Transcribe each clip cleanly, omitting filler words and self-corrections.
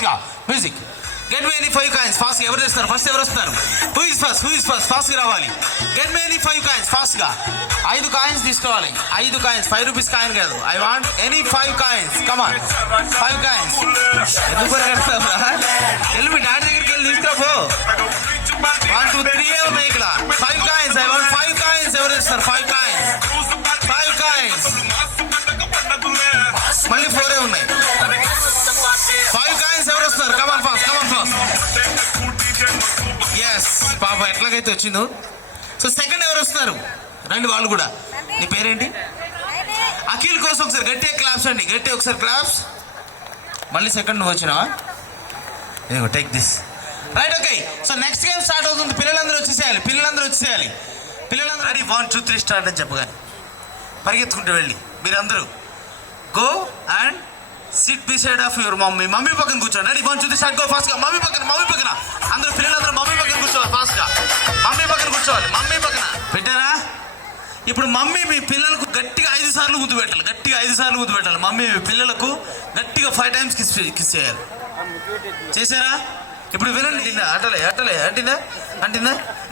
ఫాస్ట్గా music. Get me any 5 coins ఫాస్ట్గా. ఎవరు చేస్తారు ఫస్ట్? ఎవరు వస్తారు? Who is first? ఫాస్ట్గా రావాలి. గెట్ మీ ఎనీ 5 కాయిన్స్ ఫాస్ట్గా. 5 కాయిన్స్ తీసుకోవాలి. 5 కాయిన్స్, 5 రూపీస్ కాయిన్ కాదు. I want any 5 coins. Come on 5 coins. ఎందుకు పరిగెడతావురా? వెళ్ళి మీ డాడీ దగ్గరికి వెళ్ళి తీసుకోపో. 1 2 3 ఉన్నాయి ఇక్కడ. 5 కాయిన్స్. I want 5 coins. ఎవరు చేస్తారు? 5 కాయిన్స్. 5 కాయిన్స్. మళ్ళీ 4 ఉన్నాయి. 5 కాయిన్స్ ఎవరు వస్తారు? Come on fast, come on fast. Yes పాప ఎట్లాగైతే వచ్చిందో. సో సెకండ్ ఎవరు వస్తున్నారు? రండి వాళ్ళు కూడా. నీ పేరేంటి? అఖిల్ కోసం ఒకసారి గట్టిగా క్లాప్స్ అండి. గట్టిగా ఒకసారి క్లాప్స్. మళ్ళీ సెకండ్ నువ్వు వచ్చినావా? ఇదిగో take this. Right okay. So next game start అవుతుంది. పిల్లలందరూ వచ్చేసేయాలి. పిల్లలందరూ రెడీ 1 2 3 స్టార్ట్ అని చెప్పగానే పరిగెత్తుకుంటూ వెళ్ళి మీరందరూ go and SIT beside of your mummy పక్కన కూర్చోండి. Ready 1 2 3 start. గో ఫాస్ట్గా. మమ్మీ పక్కన అందరూ పిల్లలందరూ మమ్మీ పక్కన కూర్చోవాలి. ఫాస్ట్గా మమ్మీ పక్కన కూర్చోవాలి. మమ్మీ పక్కన పెట్టారా? ఇప్పుడు మమ్మీ మీ పిల్లలకు గట్టిగా 5 సార్లు ముద్దు పెట్టాలి. గట్టిగా 5 సార్లు ముద్దు పెట్టాలి. మమ్మీ మీ పిల్లలకు గట్టిగా 5 టైమ్స్ కిస్ చేయాలి. చేశారా? ఇప్పుడు వినండి. అట్టలే అంటిందా?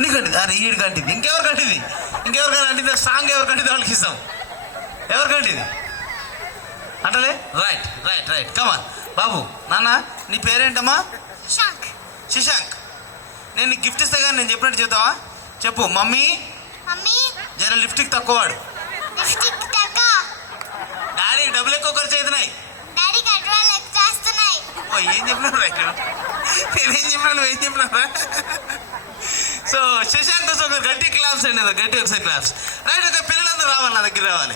నీకు అంటింది. అరే ఈడికి అంటింది. ఇంకెవరికైనా అంటిందా? సాంగ్ ఎవరికంటింది వాళ్ళకి ఇస్తాం. ఎవరికంటింది అంటలే? Right come on. బాబు నాన్న నీ పేరేంటమ్మా? శశాంక్. నేను నీకు గిఫ్ట్ ఇస్తా కానీ నేను చెప్పినట్టు చెప్తావా? చెప్పు. మమ్మీ జర లిప్స్టిక్ తక్కువ వాడు. డాడీకి డబ్బులు ఎక్కువ ఖర్చు అవుతున్నాయి. ఏం చెప్పినావు? నేనేం చెప్పినా నువ్వేం చెప్పినారా? సో శశాంక్ కోసం గట్టి క్లాప్స్ అండి. గట్టి ఒకసారి క్లాప్స్. Right okay. పిల్లలందరూ రావాలి నా దగ్గర రావాలి.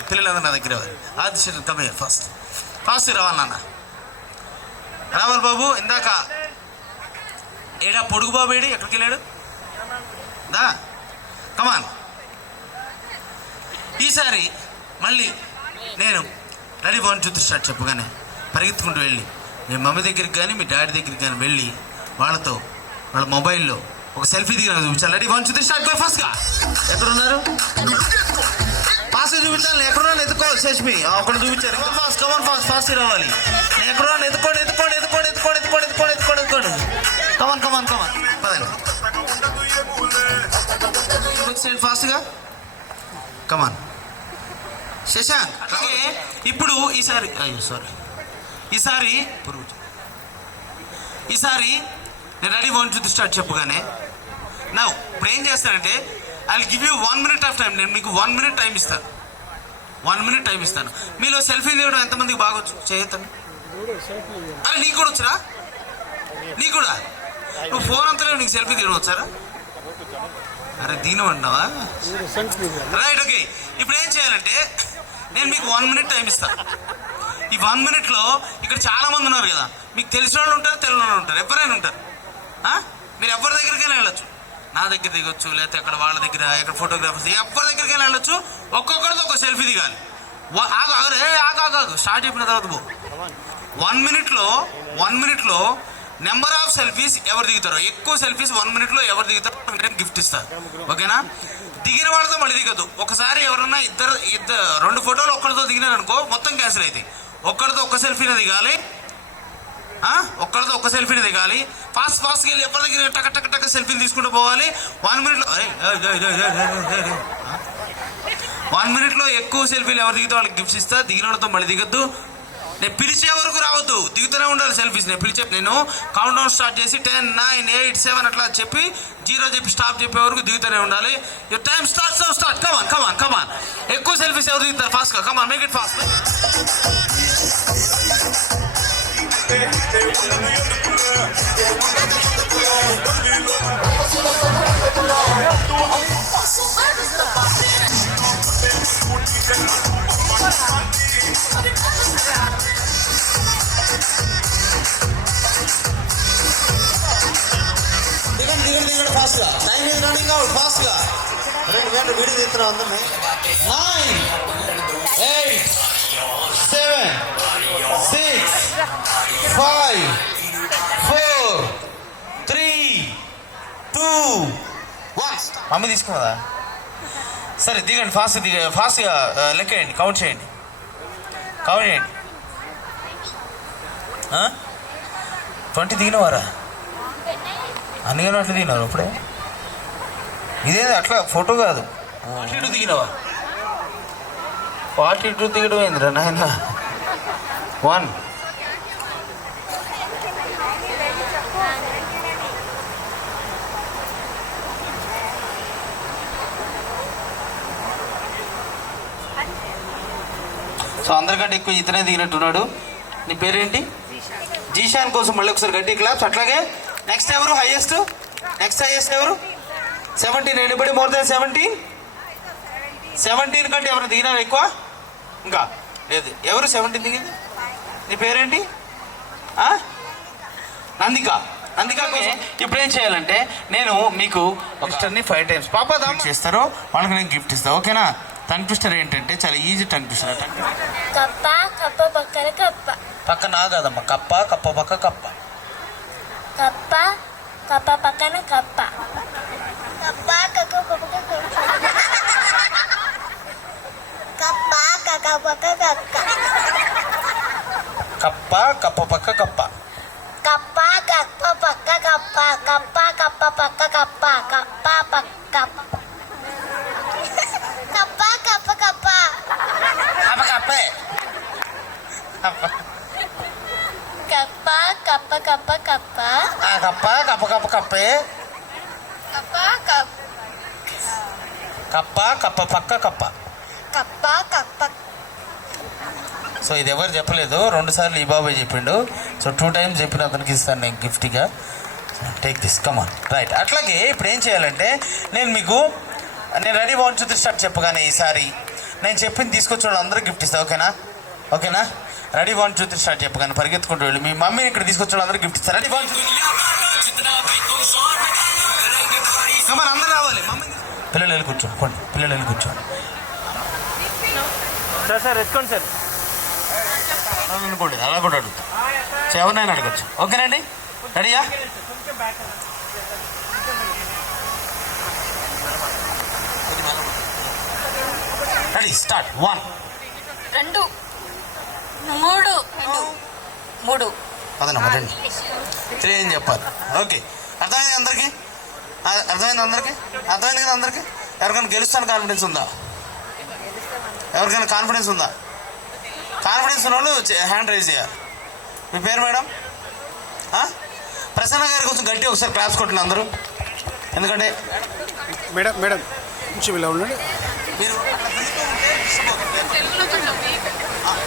ఆదిశ కమే ఫాస్ట్ రావాలి నాన్న. రావాలి బాబు. ఇందాక ఏడా పొడుగు బాబు ఏడి ఎక్కడికి వెళ్ళాడు? దా కమాన్. ఈసారి మళ్ళీ నేను రెడీ 1 2 3 స్టార్ట్ చెప్పగానే పరిగెత్తుకుంటూ వెళ్ళి మీ మమ్మీ దగ్గరికి కానీ మీ డాడీ దగ్గరికి కానీ వెళ్ళి వాళ్ళతో వాళ్ళ మొబైల్లో ఒక సెల్ఫీ దిగిన చూపించాలి. Ready 1 2 3 start. ఫాస్ట్గా. ఎక్కడున్నారు? ఫాస్ట్ చూపించాలి. ఎక్కడున్నా ఎత్తుకోవాలి. శేష్మి అక్కడ చూపించారు. కమాన్ ఫాస్ట్ రావాలి. నేను ఎక్కడున్నా ఎత్తుకోండి. కమాన్ పదండి. ఫాస్ట్గా కమాన్ శశాంక్. అలాగే ఇప్పుడు ఈసారి నేను రెడీ 1 2 3 స్టార్ట్ చెప్పగానే నా ఇప్పుడు ఏం చేస్తానంటే I will give you 1 minute of time. నేను మీకు 1 minute టైం ఇస్తాను. 1 minute టైం ఇస్తాను. మీలో సెల్ఫీ తీయడం ఎంతమందికి బాగొచ్చు? చేయొద్దండి. అరే నీకు కూడా వచ్చరా? నీకు కూడా? నువ్వు ఫోన్ అంతా నీకు సెల్ఫీ తీయడం వచ్చారా? అరే దీనమంటావా? Right okay. ఇప్పుడు ఏం చేయాలంటే నేను మీకు 1 minute టైం ఇస్తాను. ఈ 1 minuteలో ఇక్కడ చాలా మంది ఉన్నారు కదా. మీకు తెలిసిన వాళ్ళు ఉంటారు, తెలియని వాళ్ళు ఉంటారు, ఎవరైనా ఉంటారు. మీరు ఎవరి దగ్గరికైనా వెళ్ళొచ్చు. నా దగ్గర దిగొచ్చు, లేకపోతే అక్కడ వాళ్ళ దగ్గర, ఇక్కడ ఫోటోగ్రాఫర్స్ ఎవరి దగ్గరికైనా వెళ్ళొచ్చు. ఒక్కొక్కరితో ఒక సెల్ఫీ దిగాలి. ఆగు స్టార్ట్ చెప్పిన తర్వాత 1 minuteలో నెంబర్ ఆఫ్ సెల్ఫీస్ ఎవరు దిగుతారో, ఎక్కువ సెల్ఫీస్ 1 minuteలో ఎవరు దిగుతారో నేను గిఫ్ట్ ఇస్తాను. ఓకేనా? దిగిన వాళ్ళతో మళ్ళీ దిగద్దు. ఒకసారి ఎవరన్నా ఇద్దరు 2 ఫోటోలు ఒక్కడితో దిగినారనుకో మొత్తం క్యాన్సిల్ అవుతాయి. ఒక్కడితో ఒక్క సెల్ఫీనే దిగాలి. ఫాస్ట్గా వెళ్ళి ఎవరి దగ్గర టక సెల్ఫీలు తీసుకుంటూ పోవాలి. 1 minuteలో ఎక్కువ సెల్ఫీలు ఎవరు దిగితే వాళ్ళకి గిఫ్ట్స్ ఇస్తా. దిగిన వాళ్ళతో మళ్ళీ దిగద్దు. నేను పిలిచే వరకు రావద్దు. దిగుతూనే ఉండాలి సెల్ఫీస్. నేను కౌంట్ డౌన్ స్టార్ట్ చేసి 10 9 8 7 అట్లా చెప్పి 0 చెప్పి స్టాప్ చెప్పే వరకు దిగుతూనే ఉండాలి. Your time start. కమాన్. ఎక్కువ సెల్ఫీస్ ఎవరు దిగుతారు? ఫాస్ట్గా కమాన్. Make it fast. దిగండి ఫాస్ట్గా. Time is running out. ఫాస్ట్గా 2 గంటలు వీడియో తీస్తున్నా అందరినీ. 9 8 7 6 5 4 3 2 1. మమ్మీ తీసుకున్నదా? సరే దిగండి. ఫాస్ట్గా లెక్కేయండి. కౌంట్ చేయండి. 20 దిగినవారా? అన్ని అట్లా దిగినారు అప్పుడే. ఇదే అట్లా ఫోటో కాదు. 42 దిగినవా? 42 దిగడం ఏందిరా నాయన. 1 సో అందరికంటే ఎక్కువ ఇతనే దిగినట్టున్నాడు. నీ పేరేంటి? జీషాన్ కోసం మళ్ళీ ఒకసారి గట్టి క్లాప్స్. అట్లాగే నెక్స్ట్ ఎవరు హైయెస్ట్? నెక్స్ట్ హైయెస్ట్ ఎవరు? 17. Anybody more than 17? 17 కంటే ఎవరు దిగినారు ఎక్కువ? ఇంకా లేదు. ఎవరు 17 దిగింది? నీ పేరేంటి? నందిక. నందిక ఇప్పుడు ఏం చేయాలంటే నేను మీకు ఒకసారి 5 times పాప చేస్తారో వాళ్ళకి నేను గిఫ్ట్ ఇస్తాను. ఓకేనా? టంగ్ ట్విస్టర్ ఏంటంటే చాలా ఈజీ టంగ్ ట్విస్టర్. కప్ప కప్ప పక్కన కప్ప. పక్కన కాదమ్మా. కప్ప కప్ప పక్క కప్ప. కప్ప కప్ప పక్కన కప్ప. కప్ప కక్క పక్క కప్ప. కప్ప కక్క పక్క కక్క. కప్ప కప్ప పక్క కప్ప. కప్ప కప్ప పక్క కప్ప. కప్ప కప్ప పక్క కప్ప. కప్ప పక్క కప్ప కప్ప కప్ప. కప్ప కప్పే. కప్ప కప్ప కప్ప కప్ప. కప్ప కప్ప కప్ప కప్పే. కప్ప కప్ప కప్ప కప్ప పక్క కప్ప. కప్ప కప్ప. సో ఇది ఎవరు చెప్పలేదు, 2 సార్లు ఈ బాబాయ్ చెప్పిండు. సో 2 times చెప్పిన అతనికి ఇస్తాను నేను గిఫ్ట్గా. Take this come on. రైట్. అట్లాగే ఇప్పుడు ఏం చేయాలంటే నేను రెడీ 1 2 3 స్టార్ట్ చెప్పగానే ఈసారి నేను చెప్పింది తీసుకొచ్చి వాళ్ళు అందరూ గిఫ్ట్ ఇస్తా. ఓకేనా? ఓకేనా? రెడీ 1 2 3 స్టార్ట్ చెప్పగానే పరిగెత్తుకుంటూ వెళ్ళి మీ మమ్మీని ఇక్కడ తీసుకొచ్చి వాళ్ళు అందరూ గిఫ్ట్ ఇస్తారు. Ready 1 2 come on. అందరూ రావాలి. మమ్మీ పిల్లలు వెళ్ళి కూర్చోండి. పిల్లలు వెళ్ళి కూర్చోండి. సార్ ఎత్తుకోండి సార్. అనుకోండి అలా కూడా అడుగుతా. సో ఎవరినైనా అడగచ్చు. ఓకేనండి? రెడీయా? Ready start. 1 2 3 3 పదనమ్మా 2 3 ఏం చెప్పాలి. ఓకే. అర్థమైంది అందరికీ? అర్థమైంది అందరికీ? అర్థమైంది కదా అందరికీ? ఎవరికైనా గెలుస్తాను కాన్ఫిడెన్స్ ఉందా? ఎవరికైనా కాన్ఫిడెన్స్ ఉందా? కాన్ఫిడెన్స్ ఉన్న వాళ్ళు హ్యాండ్ రైజ్ చేయాలి. మీ పేరు మేడం? ప్రసన్న గారి కోసం గట్టి ఒకసారి క్లాస్ కొట్టండి అందరూ. ఎందుకంటే మేడం మేడం కొంచెం ఇలా ఉండండి. మీరు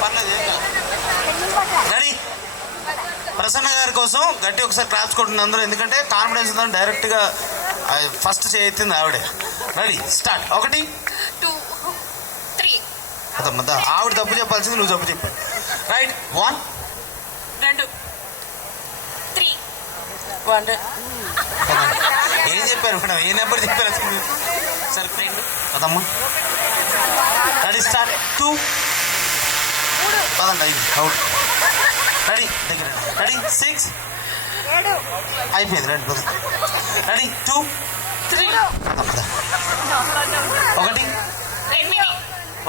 పర్లేదు. రెడీ? ప్రసన్న గారి కోసం గట్టి ఒకసారి క్లాస్ కొట్టండి అందరూ. ఎందుకంటే కాన్ఫిడెన్స్ ఉందని డైరెక్ట్గా ఫస్ట్ చేయింది ఆవిడే. Ready start. 1 2 3 అదమ్మా. ఆవిడ తప్పు చెప్పాల్సింది నువ్వు తప్పు చెప్పావు. రైట్. 1 2 3 1 ఏం చెప్పారు మేడం? ఏ నెంబర్ చెప్పారు అసలు? సరే ఫ్రెండ్ అదమ్మా. Ready start. 2 పదండి. 5 అవుట్. రెడీ దగ్గర. రెడీ 6 అయిపోయింది. 2 పద. రెడీ 2 3 1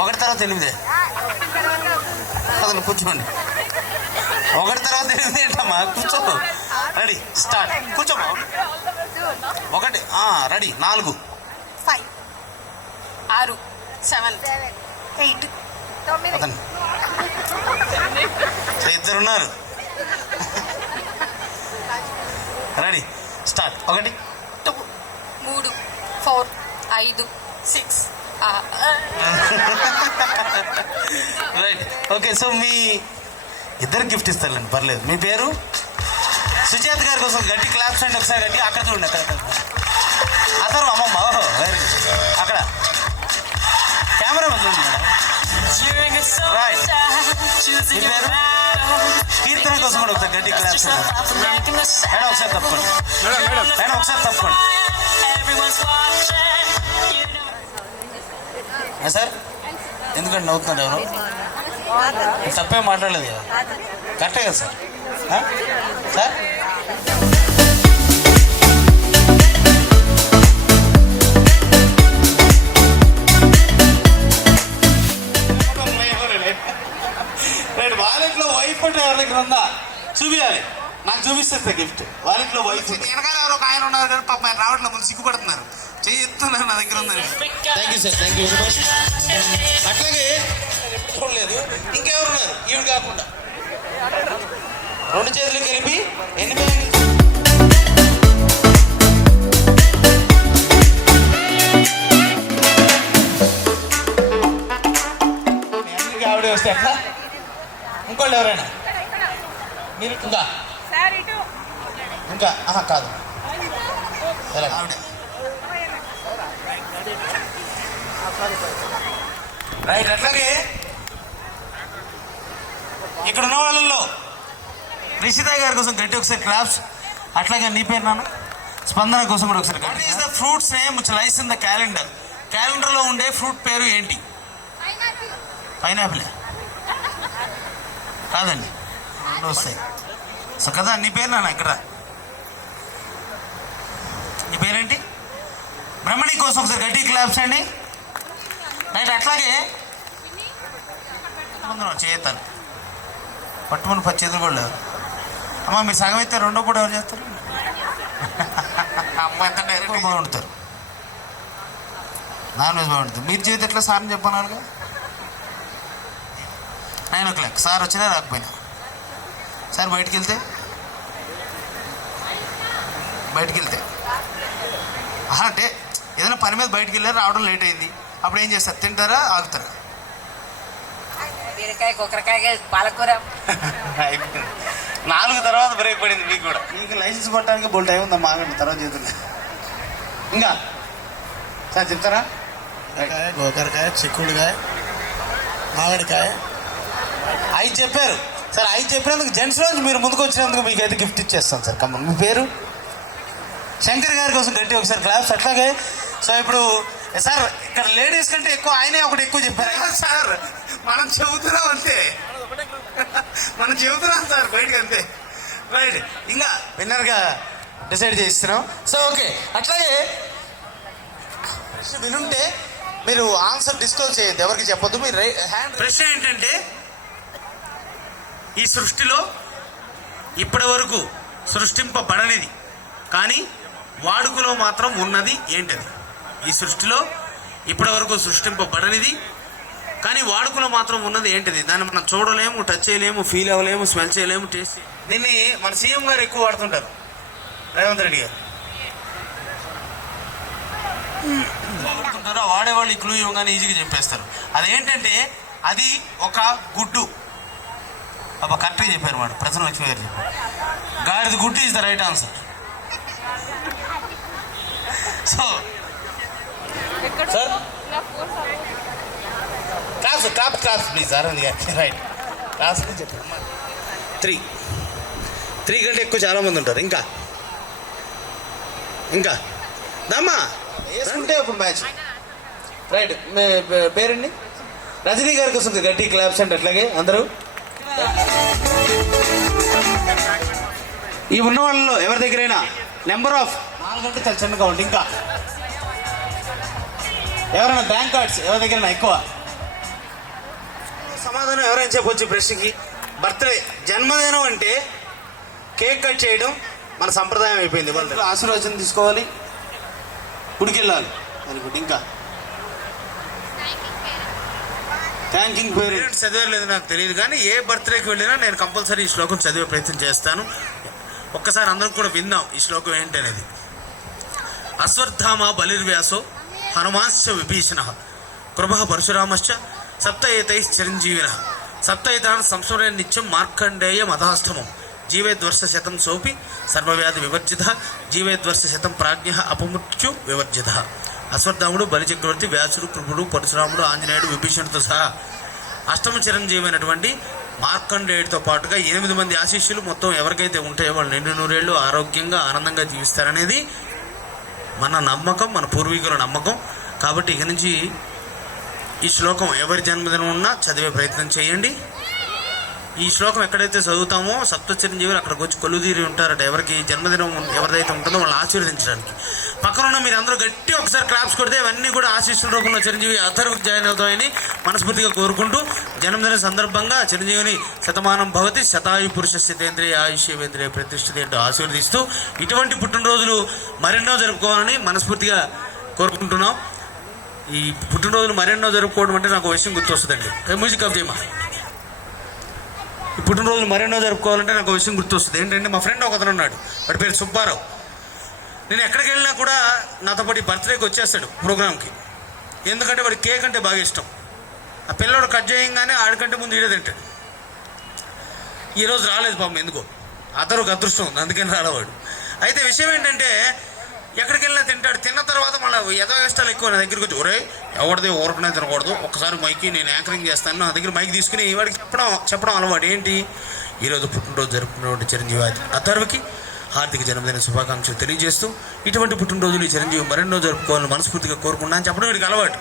1 తర్వాత 8 పదండి కూర్చోండి. 1 తర్వాత 8 ఏంటమ్మా? కూర్చో. Ready start. కూర్చోమ్మా. 1 రెడీ 4 5 6 7 8 పదండి. ఇద్దరు ఉన్నారు. Ready start. 1 2 3 4 5 6 right. Okay. So మీ ఇద్దరు గిఫ్ట్ ఇస్తారులేండి, పర్లేదు. మీ పేరు? సుజాత్ గారి కోసం గట్టి క్లాప్స్ అండి ఒకసారి. గట్టి అక్కడ చూడండి. అక్కడ అతను అమ్మమ్మ. ఓహో వెరీ గుడ్. అక్కడ కెమెరా చూడండి మేడం. రైట్. మీ పేరు? కీర్తన కోసం కూడా ఒకసారి గట్టి క్లాప్స్. మేడం ఒకసారి తప్పుకోండి. మేడం ఒకసారి తప్పుకోండి. సార్ ఎందుకంటే నవ్వుతున్నారు ఎవరు? తప్పే మాట్లాడలేదు కదా? కరెక్టే కదా సార్? Sir right. వాలెట్లో వైఫ్ ఫోటో ఎవరి దగ్గర ఉందా చూపించాలి. నాకు చూపిస్తే గిఫ్ట్ వాళ్ళ ఇంట్లో వైఫ్ వెనకాల ఎవరో ఒక ఆయన ఉన్నారు కానీ పాప ఆయన రావట్లేదు ముందు సిగ్గుపడుతున్నారు చెయ్యొస్తున్నారు నా దగ్గర ఉందని. Thank you sir, thank you very much. అట్లాగే ఎప్పుడు చూడలేదు ఇంకెవరున్నారు ఈవిడ కాకుండా రెండు చేతులు కలిపి 8 ఆవిడే వస్తే ఎట్లా ఇంకోళ్ళు ఎవరైనా మీరు ఇంకా కాదు ఆవిడే రైట్. అట్లాగే ఇక్కడ ఉన్న వాళ్ళల్లో రిషిత గారి కోసం గట్టి ఒకసారి క్లాప్స్. అట్లాగే నీ పేరు నాన్న స్పందన కోసం కూడా ఒకసారి. What is the fruits name which lies in the calendar? క్యాలెండర్లో ఉండే ఫ్రూట్ పేరు ఏంటి? పైనాపిల్ కాదండి, రెండు వస్తాయి. సో కదా నీ పేరు నాన్న ఇక్కడ నీ పేరేంటి? బ్రహ్మణి కోసం ఒకసారి గట్టి క్లాప్స్ అండి. రైట్. అట్లాగే చేయతాను పట్టుమని 10 చేతులు కూడా లేవు. అమ్మ మీరు సగం అయితే రెండో కూడా ఎవరు చేస్తారు? అమ్మ ఎంత డైరెక్ట్ బాగుంటారు, నాన్ వెజ్ బాగుంటుంది. మీరు చేతి ఎట్లా సార్ని చెప్పన్నారుగా 9 o'clock సార్ వచ్చినా రాకపోయినా. సార్ బయటికి వెళ్తే అంటే ఏదైనా పని మీద బయటికి వెళ్ళారు, రావడం లేట్ అయింది, అప్పుడు ఏం చేస్తారు? తింటారా, ఆగుతారా? బీరకాయ, కుక్కరకాయ, పాలకూర. 4 తర్వాత బ్రేక్ పడింది మీకు కూడా. మీకు లైసెన్స్ కొట్టడానికి బోల్ టైం ఉందా? మాగండి తర్వాత చేతులు. ఇంకా సార్ చెప్తారా? గోకరకాయ, చిక్కుడుకాయ, మామిడికాయ. 5 చెప్పారు సార్. 5 చెప్పినందుకు జెంట్స్ రోజు మీరు ముందుకు వచ్చినందుకు మీకు అయితే గిఫ్ట్ ఇచ్చేస్తాను సార్. కమ్మన్ మీ పేరు? శంకర్ గారి కోసం గట్టి ఒకసారి క్లాప్స్. అట్లాగే సో ఇప్పుడు సార్ ఇక్కడ లేడీస్ కంటే ఎక్కువ ఆయనే ఒకటి ఎక్కువ చెప్పారు సార్. మనం చెబుతున్నాం అంతే, మనం చెబుతున్నాం సార్ బయటకు అంతే. రైట్. ఇంకా విన్నర్గా డిసైడ్ చేస్తున్నాం. So okay. అట్లాగే ప్రశ్న వినుంటే మీరు ఆన్సర్ డిస్క్లోజ్ చేయొద్దు, ఎవరికి చెప్పొద్దు. మీరు హ్యాండ్. ప్రశ్న ఏంటంటే ఈ సృష్టిలో ఇప్పటి వరకు సృష్టింపబడనిది కానీ వాడుకలో మాత్రం ఉన్నది ఏంటది? ఈ సృష్టిలో ఇప్పటి వరకు సృష్టింపబడనిది కానీ వాడుకలో మాత్రం ఉన్నది ఏంటిది? దాన్ని మనం చూడలేము, టచ్ చేయలేము, ఫీల్ అవ్వలేము, స్మెల్ చేయలేము, టేస్ట్. దీన్ని మన సీఎం గారు ఎక్కువ వాడుతుంటారు, రేవంత్ రెడ్డి గారు వాడుతుంటారు. వాడేవాళ్ళు ఈ క్లూ ఇవ్వగానే ఈజీగా చెప్పేస్తారు. అదేంటంటే అది ఒక గుడ్డు. అబ్బా కరెక్ట్గా చెప్పారు మాట. ప్రసన్న లక్ష్మి గారు చెప్పారు. గాడిద గుడ్డు is the right answer. So sir claps please Aravind గారు. రైట్. క్లాప్స్ చెప్పండి. 3 కంటే ఎక్కువ చాలామంది ఉంటారు. ఇంకా దమ్మా వేసుకుంటే అప్పుడు మ్యాచ్. రైట్. పేరండి? రజనీ గారి కోసం గట్టి క్లాప్స్ అంటే. అట్లాగే అందరూ ఈ ఉన్న వాళ్ళలో ఎవరి దగ్గరైనా నెంబర్ ఆఫ్ 4 అంటే చాలా చిన్నగా ఉంటుంది. ఇంకా ఎవరైనా బ్యాంక్ కార్డ్స్ ఎవరి దగ్గరైనా ఎక్కువ? సమాధానం ఎవరైనా చెప్పొచ్చు ప్రశ్నకి. బర్త్డే, జన్మదినం అంటే కేక్ కట్ చేయడం మన సంప్రదాయం అయిపోయింది. వాళ్ళు ఆశీర్వచనం తీసుకోవాలి, గుడికెళ్ళాలి. Very good. ఇంకా థ్యాంకింగ్ పేరెంట్స్ చదివేలేదు నాకు తెలియదు కానీ ఏ బర్త్డేకి వెళ్ళినా నేను కంపల్సరీ ఈ శ్లోకం చదివే ప్రయత్నం చేస్తాను. ఒక్కసారి అందరం కూడా విందాం ఈ శ్లోకం ఏంటి అనేది. అశ్వత్థామ బలిర్వ్యాసో హనుమాశ్చ విభీషణ కృప పరశురామశ్చ సప్తయేతై చిరంజీవిన సప్తయితాన్ సంస్మరణ నిత్యం మార్కండేయ మధాష్టమం జీవేద్వర్ష శతం సోపి సర్వవ్యాధి వివర్జిత జీవేద్వర్ష శతం ప్రాజ్ఞ అపమృత్యు వివర్జిత. అశ్వత్థాముడు, బలిచక్రవర్తి, వ్యాసుడు, కృపుడు, పరశురాముడు, ఆంజనేయుడు, విభీషణుడితో సహా అష్టమ చిరంజీవి అయినటువంటి మార్కండేయుడితో పాటుగా 8 మంది ఆశీస్సులు మొత్తం ఎవరికైతే ఉంటాయో వాళ్ళు 200 ఆరోగ్యంగా ఆనందంగా జీవిస్తారనేది మన నమ్మకం, మన పూర్వీకుల నమ్మకం. కాబట్టి ఇక నుంచి ఈ శ్లోకం ఎవరి జన్మదినం ఉన్నా చదివే ప్రయత్నం చేయండి. ఈ శ్లోకం ఎక్కడైతే చదువుతామో సప్త చిరంజీవులు అక్కడికి వచ్చి కొలుదీరి ఉంటారట. ఎవరికి జన్మదినం ఎవరిదైతే ఉంటుందో వాళ్ళని ఆశీర్వదించడానికి. పక్కన మీరు అందరూ గట్టి ఒకసారి క్లాప్స్ కొడితే అవన్నీ కూడా ఆశీస్సుల రూపంలో చిరంజీవి అథర్వకి జాయిన్ అవుతామని మనస్ఫూర్తిగా కోరుకుంటూ, జన్మదిన సందర్భంగా చిరంజీవిని శతమానం భవతి శతాయు పురుష స్థితేంద్రియ ఆయుష్యేంద్రియ ప్రతిష్ఠిత అంటూ ఆశీర్వదిస్తూ ఇటువంటి పుట్టినరోజులు మరెన్నో జరుపుకోవాలని మనస్ఫూర్తిగా కోరుకుంటున్నాం. ఈ పుట్టినరోజులు మరెన్నో జరుపుకోవడం అంటే నాకు విషయం గుర్తొస్తుందండి. Music of చేయమా. ఈ పుట్టినరోజులు మరెన్నో జరుపుకోవాలంటే నాకు విషయం గుర్తొస్తుంది. ఏంటంటే మా ఫ్రెండ్ ఒకతను ఉన్నాడు, వాడి పేరు సుబ్బారావు. నేను ఎక్కడికి వెళ్ళినా కూడా నాతో పాటు బర్త్డేకి వచ్చేస్తాడు ప్రోగ్రామ్కి. ఎందుకంటే వాడికి కేక్ అంటే బాగా ఇష్టం. ఆ పిల్లడు కట్ చేయగానే ఆడికంటే ముందు ఈడే తింటాడు. ఈరోజు రాలేదు పాపం, ఎందుకో అతనికి అదృష్టం ఉంది, అందుకని రాలేవాడు. అయితే విషయం ఏంటంటే ఎక్కడికి వెళ్ళినా తింటాడు. తిన్న తర్వాత మళ్ళీ ఏదో ఇష్టాలు ఎక్కువ నా దగ్గరికి వచ్చి, ఒరే ఎవరిదే ఊరకనే తినకూడదు, ఒక్కసారి మైకి నేను యాంకరింగ్ చేస్తాను, నా దగ్గర మైక్ తీసుకుని వాడికి చెప్పడం అలవాటు. ఏంటి, ఈరోజు పుట్టినరోజు జరుపుకున్నటువంటి చిరంజీవి అథర్వకి హార్దిక జన్మదిన శుభాకాంక్షలు తెలియజేస్తూ, ఇటువంటి పుట్టినరోజులు ఈ చిరంజీవి మరెన్నో జరుపుకోవాలని మనస్ఫూర్తిగా కోరుకున్నా అని చెప్పడం వీడికి అలవాటు.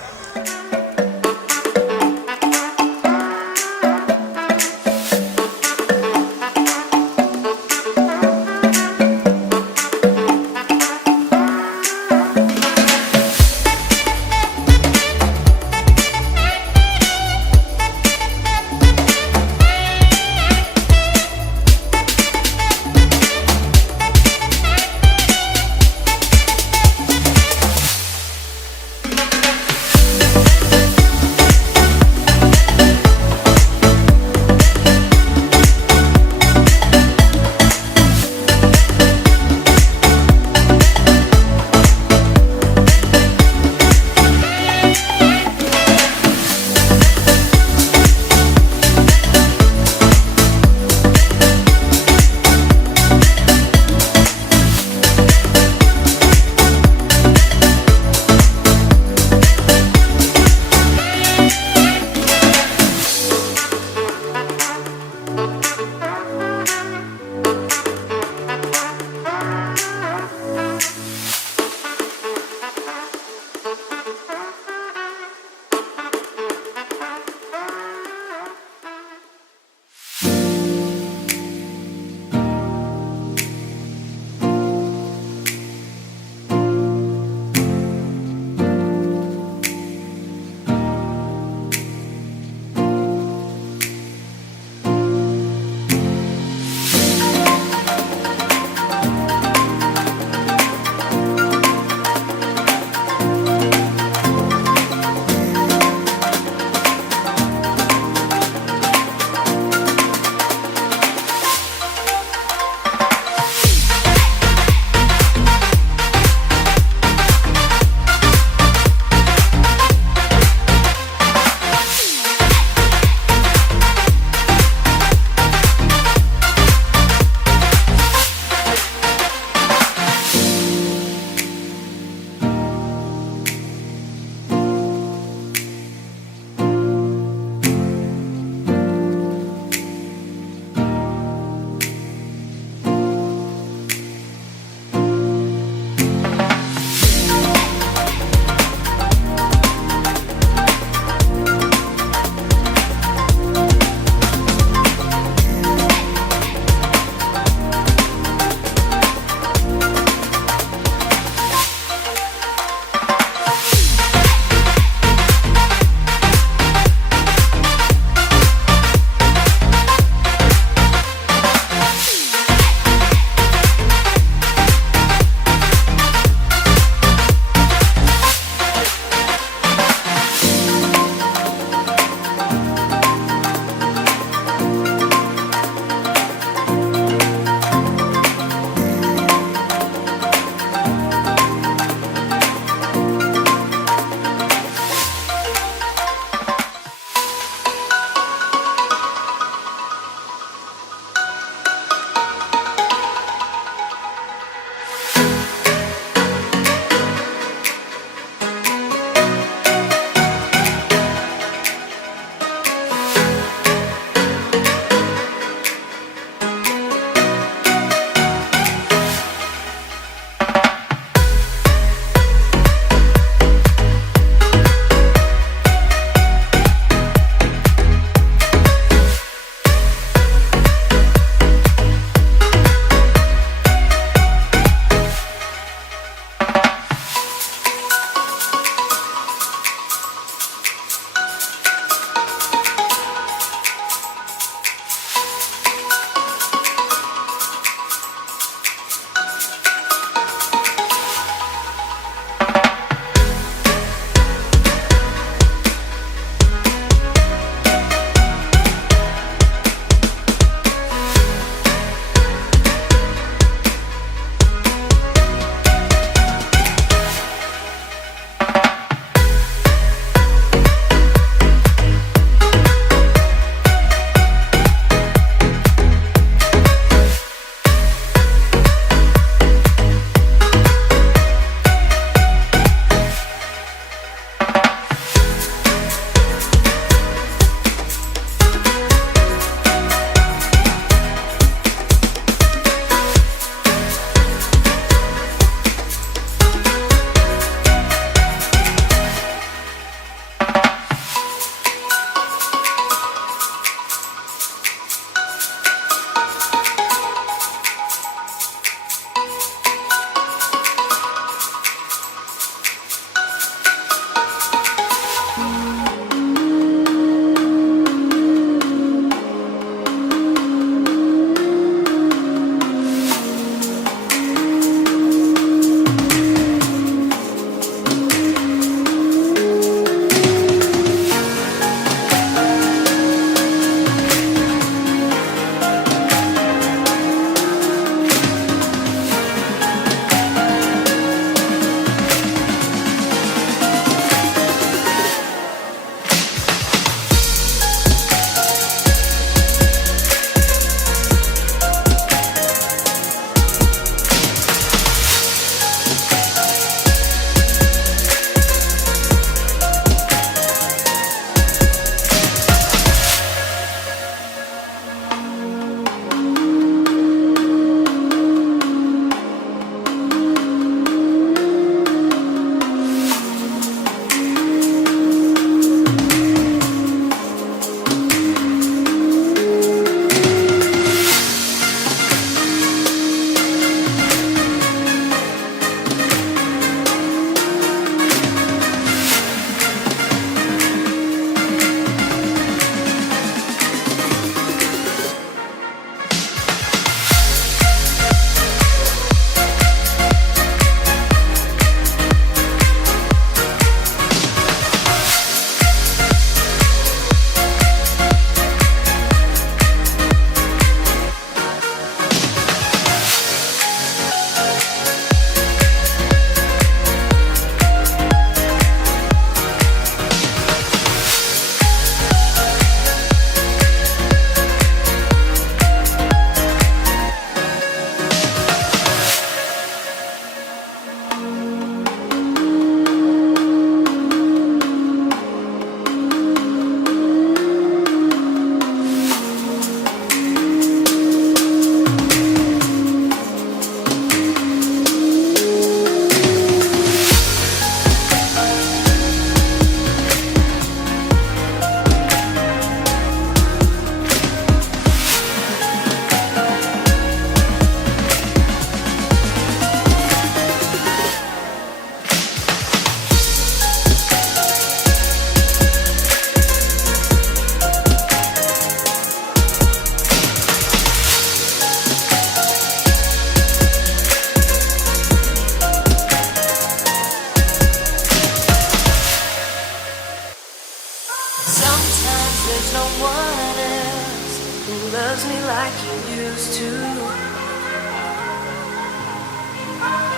used to.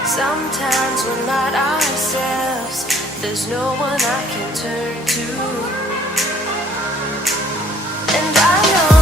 Sometimes we're not ourselves. There's no one I can turn to. And I know